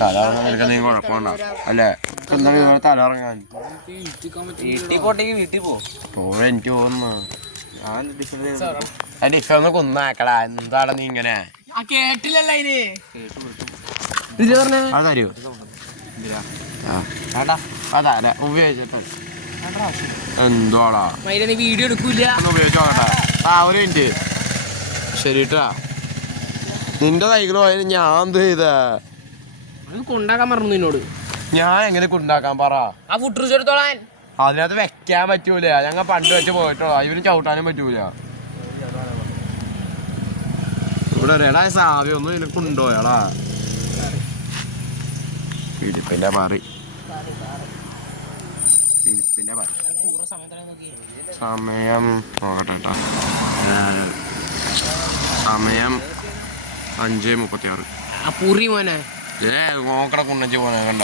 തല എന്തെങ്കിലും കുഴപ്പമുണ്ടോ അല്ലേ? എന്തെങ്കിലും തല ഇറങ്ങാൻ വീട്ടിൽ പോവാ എനിക്ക് തോന്നുന്നു. ഡിഫ ഒന്ന് കൊന്നാക്കടാ. എന്താണ് നീ ഇങ്ങനെ കേട്ടില്ലല്ലോ അതറിയോ? അതാ ഉപയോഗിച്ചിട്ട് എന്തോടാ വീഡിയോ എടുക്കൂല. ഒന്ന് ഉപയോഗിച്ചോക്കട്ടെ. ഒരു മിനിറ്റ് ശരിട്ടാ. നിന്റെ സൈക്കിൾ പോയാലും ഞാൻ എന്ത് ചെയ്താ? കൊണ്ടാക്കാൻ പറഞ്ഞു നിന്നോട്. ഞാൻ എങ്ങനെ കൊണ്ടാക്കാൻ പറ? ആ ഫുഡ് എടുത്തോളാൻ. അതിനകത്ത് വെക്കാൻ പറ്റൂല. ഞങ്ങൾ പണ്ട് വെച്ച് പോയിട്ടോ. ഇവന് ചവിട്ടാനും പറ്റൂല. ഇവിടെ ഒരേടാ സാവി ഒന്നും ഇതിനെ കൊണ്ടുപോയാളാ. ഇടിപ്പിന്റെ പറി സമയം നോക്കട്ടെ. സമയം 5:36. പൂറി മോനെ നോക്കട കുണ്ണച്ച് പോനെ കണ്ട.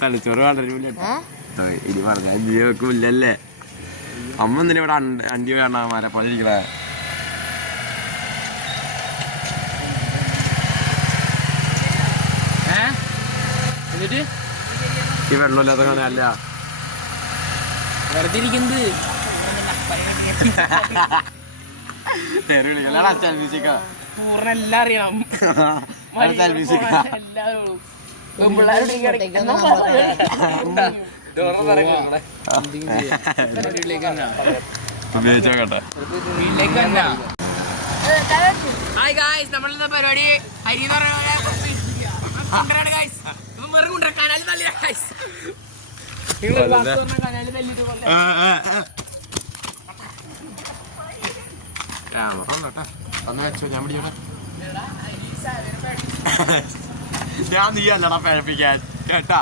തലച്ചോറ് വളരൂല്ലേ ഇനി പറഞ്ഞ ജീവക്കില്ലല്ലേ. അമ്മ എന്തിനാ ഇവിടെ അണ്ടി വേണമാരെ പോലെ ഇരിക്കണേ? ഈ വെള്ളമില്ലാത്ത കാണാനല്ല വെറുതെ ഇരിക്കുന്നത്. എല്ലാം അറിയണം. ഉപയോഗിച്ചോക്കട്ടെ. ഹായ് ഗായ്സ്, നമ്മളുടെ പരിപാടി ഹരി എന്ന് പറയുന്നത് ഗായ്സ്. കനാലിൽ തള്ളിയ ഗായ്സ്. കനാലിൽ തല്ലിട്ട് ഞാൻ നീ അല്ലടാ പഴപ്പിക്കാൻ കേട്ടാ.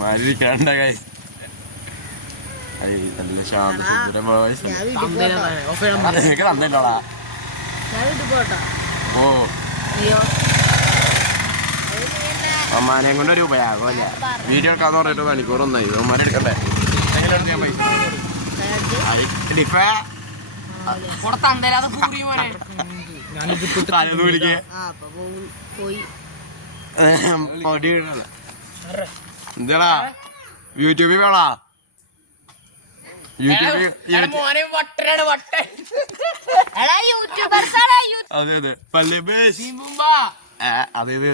പഴപ്പിക്കണ്ട ഗൈസ്. നല്ല നിനക്ക് തന്നില്ലോടാ. ഓ അമ്മാനെയും കൊണ്ട് ഒരു ഉപയോഗം അല്ലേ? വീഡിയോ എടുക്കാന്ന് പറഞ്ഞിട്ട് മണിക്കൂറൊന്നായി. അമ്മാനെ എടുക്കണ്ടേ? ഡിഫേ എന്താടാ യൂട്യൂബിൽ വേണോ? അതെ അതെ അതേത്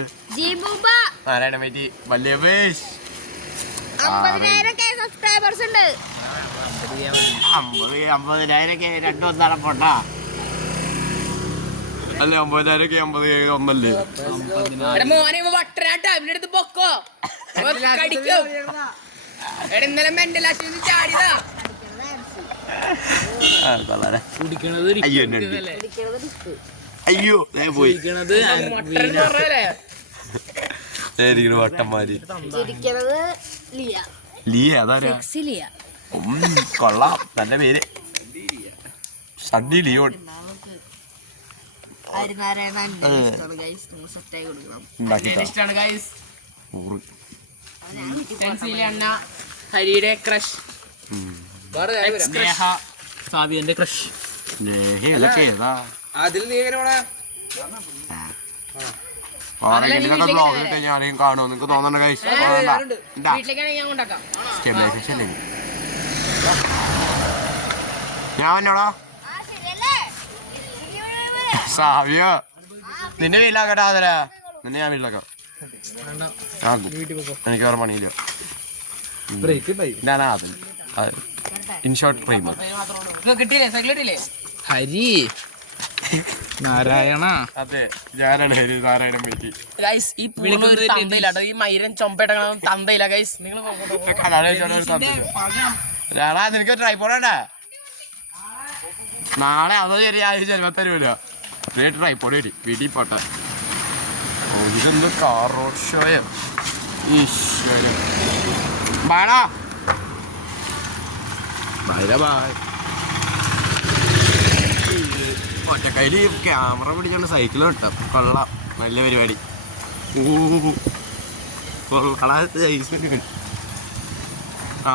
നാരായണ പറ്റി വലിയ ബേസ് 50,000 രണ്ടൊന്നാണ് പൊട്ടാ അല്ലേ? 50,000 50 ഒന്നല്ലേ? അയ്യോ പോയി വട്ടന്മാര്. ലിയ അതാരാ? കൊള്ളാം, നല്ല പേര്. സണ്ണി ലിയോൺ. ഹരിയുടെ ക്രഷ്, സാബിയന്റെ ക്രഷ്. ആരെയും കാണുമോ നിങ്ങക്ക് തോന്നണ്ട ഗൈസ്? ഞാൻ എന്നോടാ സാവിയോ നിന്നെ വീട്ടിലാക്കട്ടെ. ആദരാ നിന്നെ ഞാൻ വീട്ടിലാക്കാം. എനിക്ക് വേറെ പണിയില്ല. ഞാനാ അതിന് ഇൻഷോർട്ട് പ്രൈമർ കിട്ടിയില്ലേ ഹരി നാരായണ. അതെ ഞാനാണ് ഹരി നാരായണൻ പറ്റി. ഈ മൈരൻ ചൊമ്പേട്ട തന്തയില്ല ഗൈസ്. നിങ്ങൾ നിനക്ക് ട്രൈപ്പോഡാ നാളെ അത് ശരിയായി ചിലപ്പോ തരുമല്ലോ. ട്രൈപ്പോഡ് വരും വീട്ടിൽ പോട്ടെ. ഇതെന്തോ കാർ റോഡ് ഷോയോ? ഈശ്വരം. ബൈ. ഒറ്റക്കൈയിൽ ക്യാമറ പിടിച്ചോണ്ട് സൈക്കിൾ കിട്ടും. കൊള്ളാം, നല്ല പരിപാടി.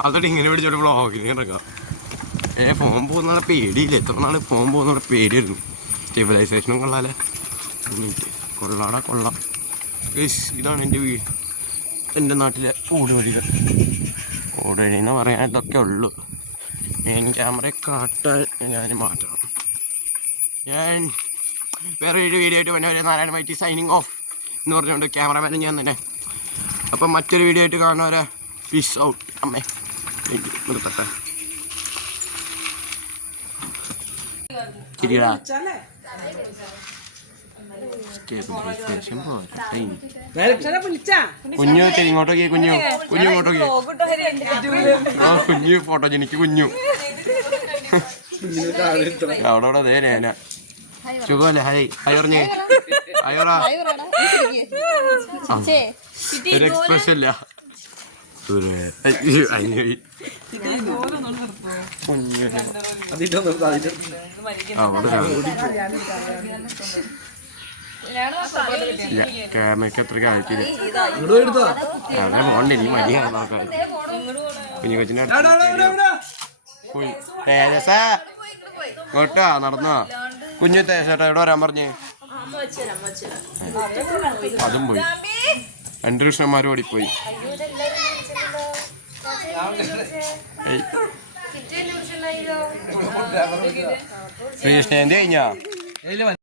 അതോട്ട് ഇങ്ങനെ പിടിച്ചോട്ട് വ്ളോഗിന് ഇറക്കാം. ഫോൺ പോകുന്ന പേടിയില്ല. എത്ര നാൾ ഫോൺ പോകുന്ന പേടിയായിരുന്നു. സ്റ്റെബിലൈസേഷനും കൊള്ളാല്ലേ. കൊള്ളാടാ കൊള്ളാം. ഇതാണ് എൻ്റെ വീട്, എൻ്റെ നാട്ടിലെ ഓടുവഴികൾ. ഓടുവഴി എന്ന് പറയാൻ ഇതൊക്കെ ഉള്ളൂ. മെയിൻ ക്യാമറ കാട്ടാൻ ഞാൻ മാറ്റണം. ഞാൻ വേറെ ഒരു വീഡിയോ ആയിട്ട് പിന്നെ നാരായണ മൈറ്റി സൈനിങ് ഓഫ് എന്ന് പറഞ്ഞുകൊണ്ട് ക്യാമറമാനും ഞാൻ തന്നെ. അപ്പം മറ്റൊരു വീഡിയോ ആയിട്ട് കാണുന്നവരെ പീസ് ഔട്ട്. അമ്മേ നിർത്തട്ടെ. ശരിയാ കുഞ്ഞു ഇങ്ങോട്ടോക്കി. കുഞ്ഞു ഇങ്ങോട്ടോക്കി. ആ കുഞ്ഞു ഫോട്ടോജനിക്ക് കുഞ്ഞു അവിടെ നേരെ സുഖമല്ലേ? ഹായ് ഹായ് പറഞ്ഞേ. ഹായോറാ. ഒരു എക്സ്പ്രഷൻ ഇല്ല. ക്യാമറയ്ക്ക് അത്ര കാര്യത്തില്ല. അങ്ങനെ പോകണ്ടേ, നീ മടിയാണ് നോക്കാൻ. കുഞ്ഞു കൊച്ചിനെ തേജസാ ഇങ്ങോട്ടാ നടന്നോ. കുഞ്ഞു തേജേട്ടാ എവിടെ വരാൻ പറഞ്ഞേ? അതും പോയി. 2 കൃഷ്ണന്മാരും ഓടിപ്പോയി. ശ്രീകൃഷ്ണ എന്ത് കഴിഞ്ഞാ?